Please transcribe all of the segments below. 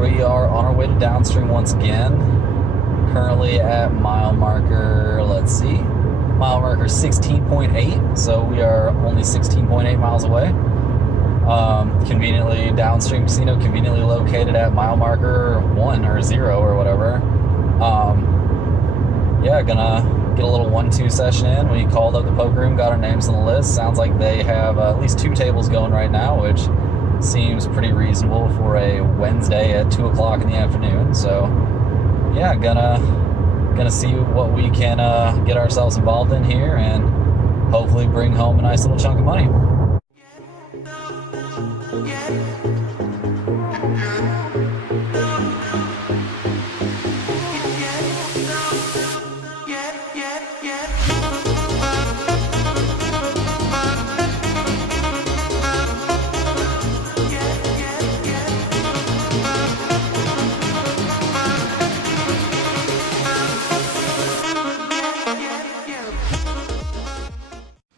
we are on our way to downstream once again. Currently at mile marker, let's see, mile marker 16.8, so we are only 16.8 miles away. Conveniently downstream casino, conveniently located at mile marker 1 or 0 or whatever. Yeah, gonna get a little 1-2 session in. We called up the poker room, got our names on the list. Sounds like they have at least 2 tables going right now, which seems pretty reasonable for a Wednesday at 2 o'clock in the afternoon. So yeah, gonna see what we can get ourselves involved in here and hopefully bring home a nice little chunk of money.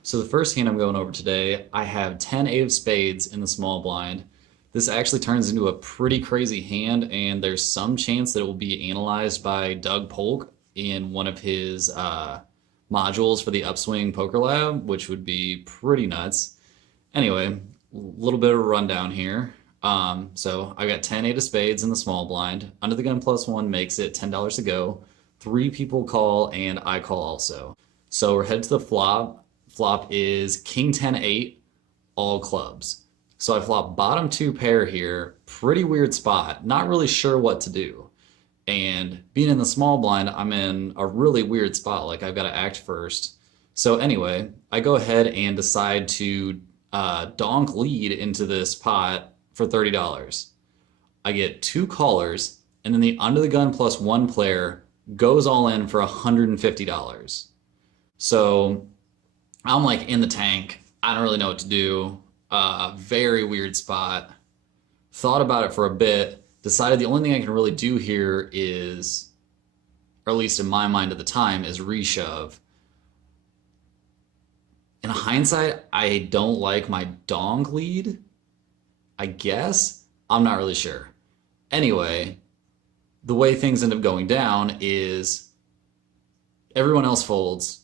So the first hand I'm going over today, I have 10 8 of spades in the small blind. This actually turns into a pretty crazy hand, and there's some chance that it will be analyzed by Doug Polk in one of his modules for the Upswing Poker Lab, which would be pretty nuts. Anyway, a little bit of a rundown here. So I got 10 8 of spades in the small blind. Under the gun +1 makes it $10 to go. 3 people call, and I call also. So we're headed to the flop. Flop is King 10 8, all clubs. So I flop bottom 2 pair here. Pretty weird spot. Not really sure what to do. And being in the small blind, I'm in a really weird spot. Like I've got to act first. So anyway, I go ahead and decide to donk lead into this pot for $30. I get 2 callers, and then the under the gun +1 player goes all in for $150. So I'm like in the tank. I don't really know what to do. Very weird spot. Thought about it for a bit. Decided the only thing I can really do here is, or at least in my mind at the time, is reshove. In hindsight, I don't like my donk lead. I guess. I'm not really sure. Anyway, the way things end up going down is everyone else folds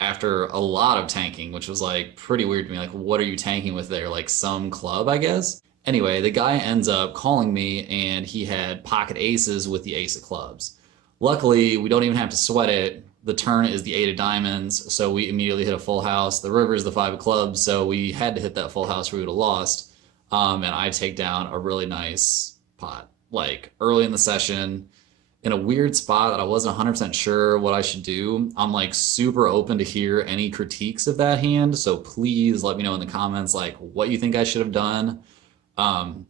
after a lot of tanking, which was like pretty weird to me. Like, what are you tanking with there? Like some club, I guess? Anyway, the guy ends up calling me, and he had pocket aces with the ace of clubs. Luckily, we don't even have to sweat it. The turn is the 8 of diamonds, so we immediately hit a full house. The river is the 5 of clubs, so we had to hit that full house or we would have lost. And I take down a really nice pot. Like, early in the session, in a weird spot that I wasn't 100% sure what I should do. I'm like super open to hear any critiques of that hand, so please let me know in the comments like what you think I should have done. I'm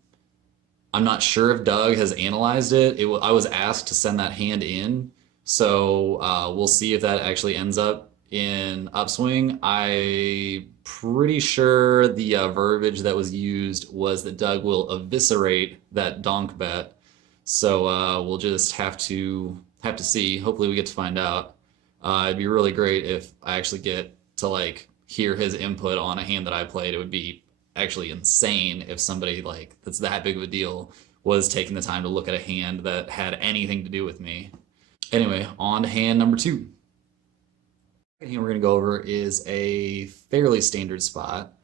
not sure if Doug has analyzed it. I was asked to send that hand in, so we'll see if that actually ends up in Upswing. I'm pretty sure the verbiage that was used was that Doug will eviscerate that donk bet. So we'll just have to see. Hopefully we get to find out. It'd be really great if I actually get to like hear his input on a hand that I played. It would be actually insane if somebody like that's that big of a deal was taking the time to look at a hand that had anything to do with me. Anyway, on to hand number 2. The second hand we're gonna go over is a fairly standard spot.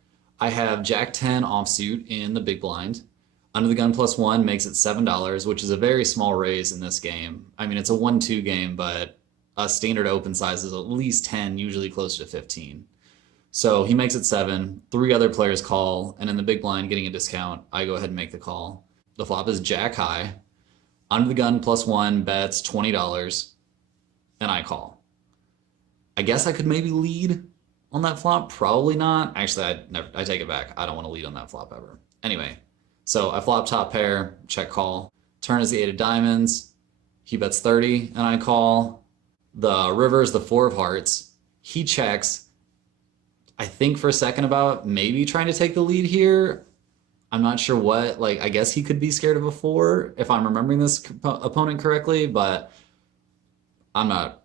I have Jack 10 offsuit in the big blind. Under the gun +1 makes it $7, which is a very small raise in this game. I mean, it's a 1-2 game, but a standard open size is at least 10, usually closer to 15. So he makes it 7. 3 other players call, and in the big blind, getting a discount, I go ahead and make the call. The flop is Jack high. Under the gun +1 bets $20, and I call. I guess I could maybe lead on that flop. Probably not. Actually, I take it back. I don't want to lead on that flop ever. Anyway. So I flop top pair, check call. Turn is the 8 of diamonds. He bets 30, and I call. The river is the 4 of hearts. He checks. I think for a second about maybe trying to take the lead here. I'm not sure what. Like, I guess he could be scared of a 4 if I'm remembering this opponent correctly, but I'm not.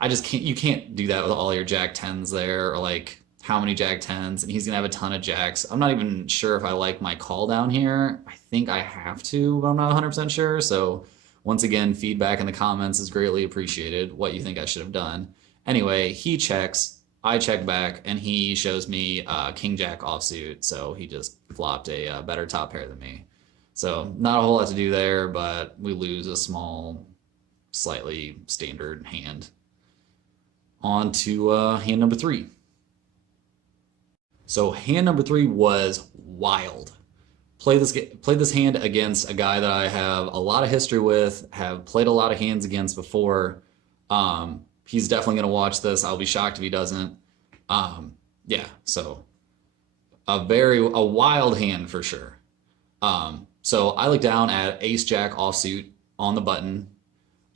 I just can't. You can't do that with all your Jack 10s there, or like how many jack tens, and he's gonna have a ton of jacks. I'm not even sure if I like my call down here. I think I have to, but I'm not 100% sure. So once again, feedback in the comments is greatly appreciated. What you think I should have done. Anyway, he checks, I check back, and he shows me king jack offsuit. So he just flopped a better top pair than me. So not a whole lot to do there, but we lose a small, slightly standard hand. On to hand number 3. So hand number 3 was wild. Played this hand against a guy that I have a lot of history with, have played a lot of hands against before. He's definitely going to watch this. I'll be shocked if he doesn't. Yeah, so a wild hand for sure. So I look down at ace jack offsuit on the button.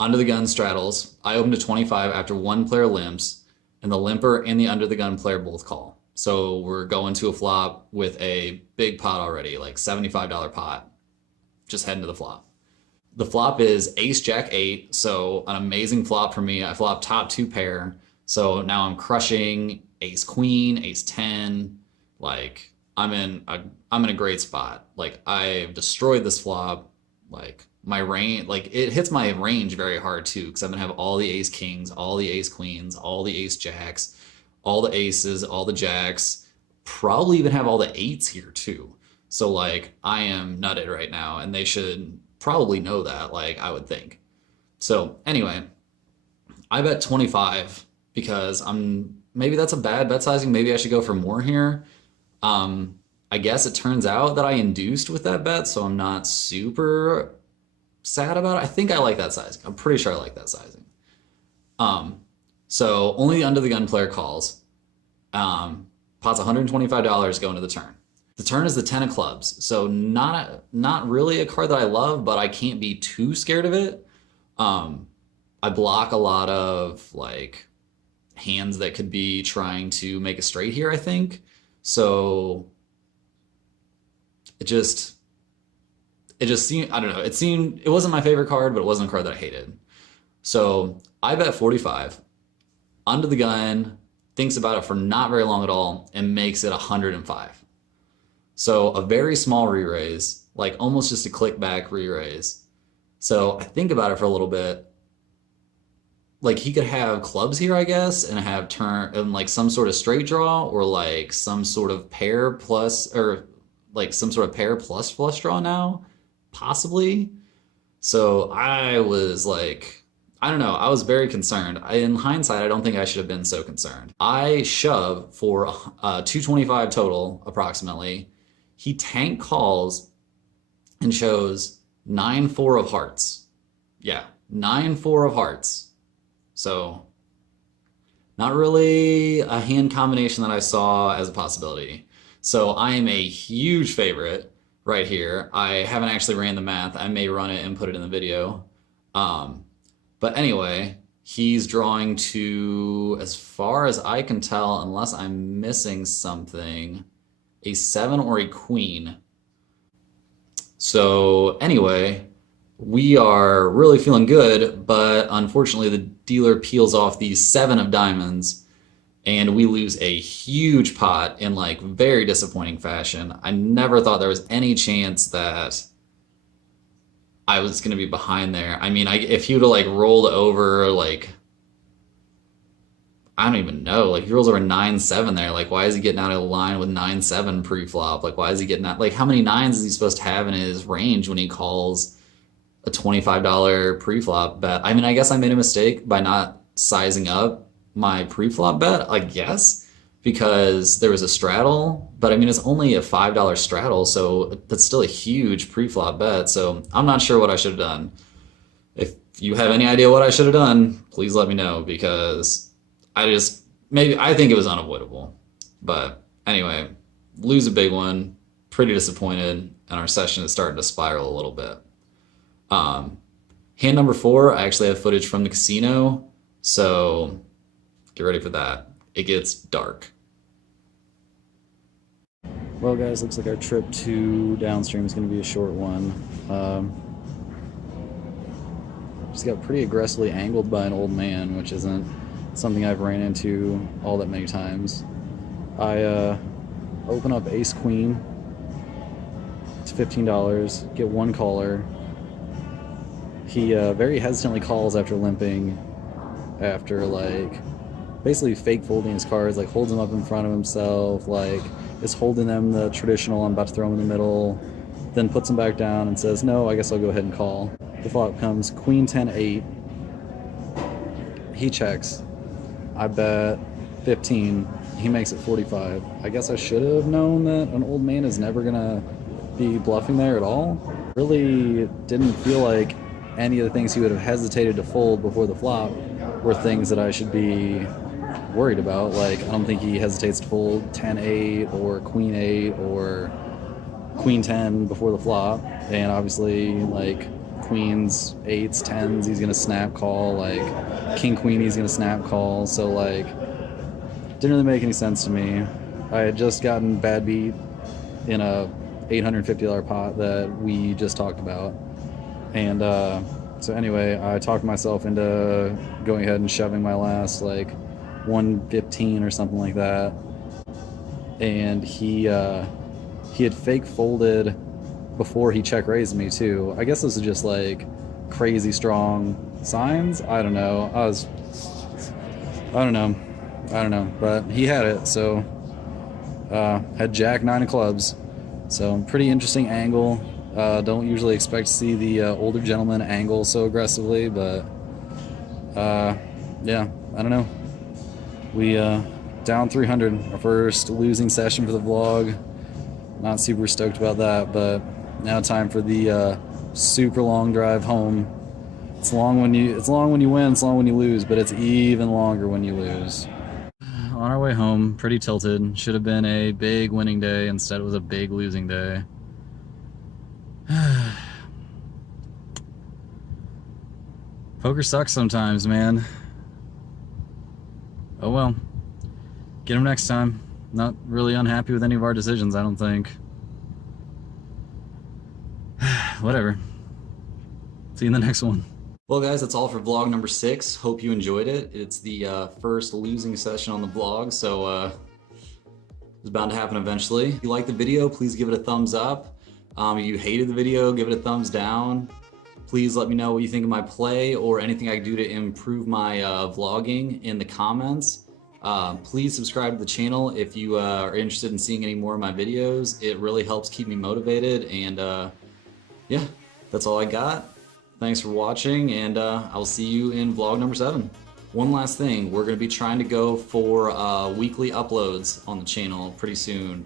Under the gun straddles. I open to 25 after one player limps, and the limper and the under the gun player both call. So we're going to a flop with a big pot already, like $75 pot, just heading to the flop. The flop is ace jack 8, so an amazing flop for me. I flop top 2 pair, so now I'm crushing ace queen, ace 10. Like I'm in a great spot. Like I've destroyed this flop. Like my range, like it hits my range very hard too, because I'm gonna have all the ace kings, all the ace queens, all the ace jacks, all the aces, all the jacks, probably even have all the 8s here too. So like I am nutted right now, and they should probably know that, like I would think. So anyway, I bet 25 because maybe that's a bad bet sizing. Maybe I should go for more here. I guess it turns out that I induced with that bet, so I'm not super sad about it. I think I like that sizing. I'm pretty sure I like that sizing. So only the under the gun player calls. Pot's $125 going to the turn. The turn is the 10 of clubs. So not really a card that I love, but I can't be too scared of it. I block a lot of like hands that could be trying to make a straight here, I think. So it just seemed, I don't know, it wasn't my favorite card, but it wasn't a card that I hated. So I bet 45. Under the gun, thinks about it for not very long at all, and makes it 105. So a very small re-raise, like almost just a click back re-raise. So I think about it for a little bit. Like he could have clubs here, I guess, and have turn and like some sort of straight draw, or like some sort of pair plus, or like some sort of pair plus flush draw now, possibly. So I was like, I don't know, I was very concerned. In hindsight, I don't think I should have been so concerned. I shove for 225 total, approximately. He tank calls and shows 9-4 of hearts. Yeah, 9-4 of hearts. So not really a hand combination that I saw as a possibility. So I am a huge favorite right here. I haven't actually ran the math. I may run it and put it in the video. But anyway, he's drawing to, as far as I can tell, unless I'm missing something, a 7 or a queen. So anyway, we are really feeling good, but unfortunately the dealer peels off the 7 of diamonds, and we lose a huge pot in like very disappointing fashion. I never thought there was any chance that I was going to be behind there. I mean, if he would have like rolled over, like, I don't even know, like he rolls over 9-7 there. Like, why is he getting out of the line with 9-7 pre-flop? Like, why is he getting out? Like, how many 9s is he supposed to have in his range when he calls a $25 pre-flop bet? I mean, I guess I made a mistake by not sizing up my pre-flop bet, I guess, because there was a straddle, but I mean, it's only a $5 straddle, so that's still a huge pre-flop bet. So I'm not sure what I should have done. If you have any idea what I should have done, please let me know, because I think it was unavoidable. But anyway, lose a big one, pretty disappointed, and our session is starting to spiral a little bit. Hand number 4, I actually have footage from the casino, so get ready for that. It gets dark. Well, guys, looks like our trip to downstream is going to be a short one. Just got pretty aggressively angled by an old man, which isn't something I've ran into all that many times. I open up ace queen. It's $15. Get one caller. He very hesitantly calls after limping, after like basically fake folding his cards, like holds them up in front of himself, like is holding them the traditional I'm about to throw them in the middle, then puts them back down and says, no, I guess I'll go ahead and call. The flop comes queen 10-8. He checks. I bet 15. He makes it 45. I guess I should have known that an old man is never gonna be bluffing there at all. Really didn't feel like any of the things he would have hesitated to fold before the flop were things that I should be worried about. Like, I don't think he hesitates to fold 10-8 or queen 8 or queen 10 before the flop. And obviously, like, queens, 8s, 10s, he's gonna snap call. Like, king queen, he's gonna snap call. So, like, didn't really make any sense to me. I had just gotten bad beat in a $850 pot that we just talked about. And so anyway, I talked myself into going ahead and shoving my last like 115 or something like that. And he had fake folded before he check raised me too. I guess this is just like crazy strong signs. I don't know. I don't know. But he had it. So had Jack 9 of clubs. So pretty interesting angle. Don't usually expect to see the older gentleman angle so aggressively, but yeah, I don't know. We down 300, our first losing session for the vlog. Not super stoked about that, but now time for the super long drive home. It's long when you win, it's long when you lose, but it's even longer when you lose. On our way home, pretty tilted. Should have been a big winning day, instead it was a big losing day. Poker sucks sometimes, man. Oh well. Get him next time. Not really unhappy with any of our decisions, I don't think. Whatever. See you in the next one. Well guys, that's all for vlog number 6. Hope you enjoyed it. It's the first losing session on the vlog, so it's bound to happen eventually. If you liked the video, please give it a thumbs up. If you hated the video, give it a thumbs down. Please let me know what you think of my play or anything I can do to improve my vlogging in the comments. Please subscribe to the channel if you are interested in seeing any more of my videos. It really helps keep me motivated, and yeah, that's all I got. Thanks for watching, and I will see you in vlog number 7. One last thing, we're going to be trying to go for weekly uploads on the channel pretty soon.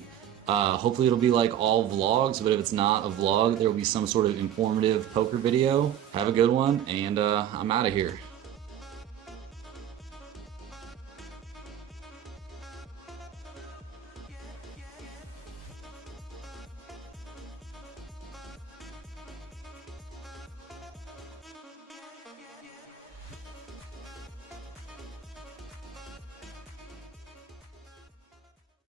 Hopefully it'll be like all vlogs, but if it's not a vlog, there will be some sort of informative poker video. Have a good one, and I'm out of here.